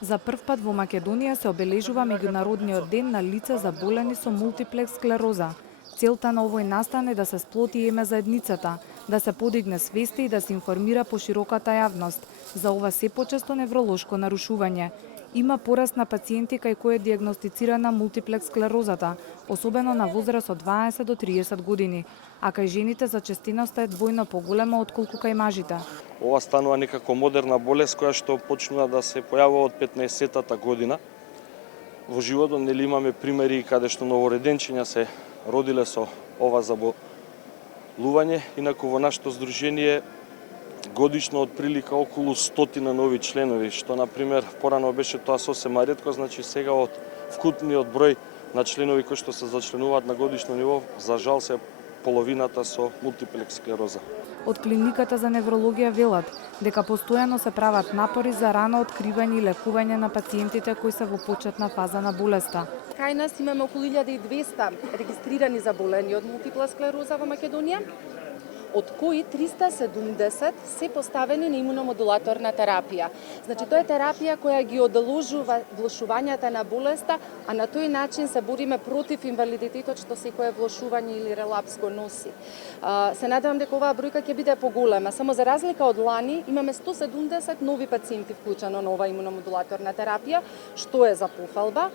За прв пат во Македонија се обележува меѓународниот ден на лица заболени со мултиплекс склероза. Целта на овој настан е да се сплоти име заедницата, да се подигне свеста и да се информира пошироката јавност за ова се почесто невролошко нарушување. Има пораст на пациенти кај кои е дијагностицирана мултиплекс склерозата, особено на возраст од 20 до 30 години, а кај жените зачестеноста е двојно поголема отколку кај мажите. Ова станува некако модерна болест која што почнува да се појавува од 15-тата година. Во животот нели имаме примери каде што новореденчиња се родиле со ова заболување, инаку во нашето здружение годишно од прилика околу 100 нови членови, што на пример порано беше тоа сосема ретко, значи сега од вкупниот број на членови кои што се зачленуваат на годишно ниво, за жал се половината со мултиплекс склероза. Од клиниката за неврологија велат дека постојано се прават напори за рано откривање и лекување на пациентите кои се во почетна фаза на болеста. Кај нас имаме околу 1200 регистрирани заболени од мултипла склероза во Македонија, од кои 370 се поставени на имуномодулаторна терапија. Значи, тоа е терапија која ги одложува влошувањата на болеста, а на тој начин се бориме против инвалидитетот што секое влошување или релапс го носи. Се надевам дека оваа бројка ќе биде поголема. Само за разлика од лани, имаме 170 нови пациенти вклучено на оваа имуномодулаторна терапија, што е за пофалба.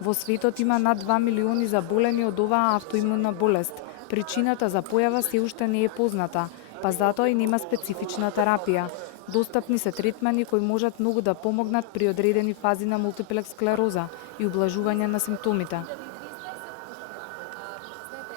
Во светот има над 2 милиони заболени од оваа автоимуна болест. Причината за појава се уште не е позната, па затоа и нема специфична терапија. Достапни се третмани кои можат многу да помогнат при одредени фази на мултиплекс склероза и ублажување на симптомите.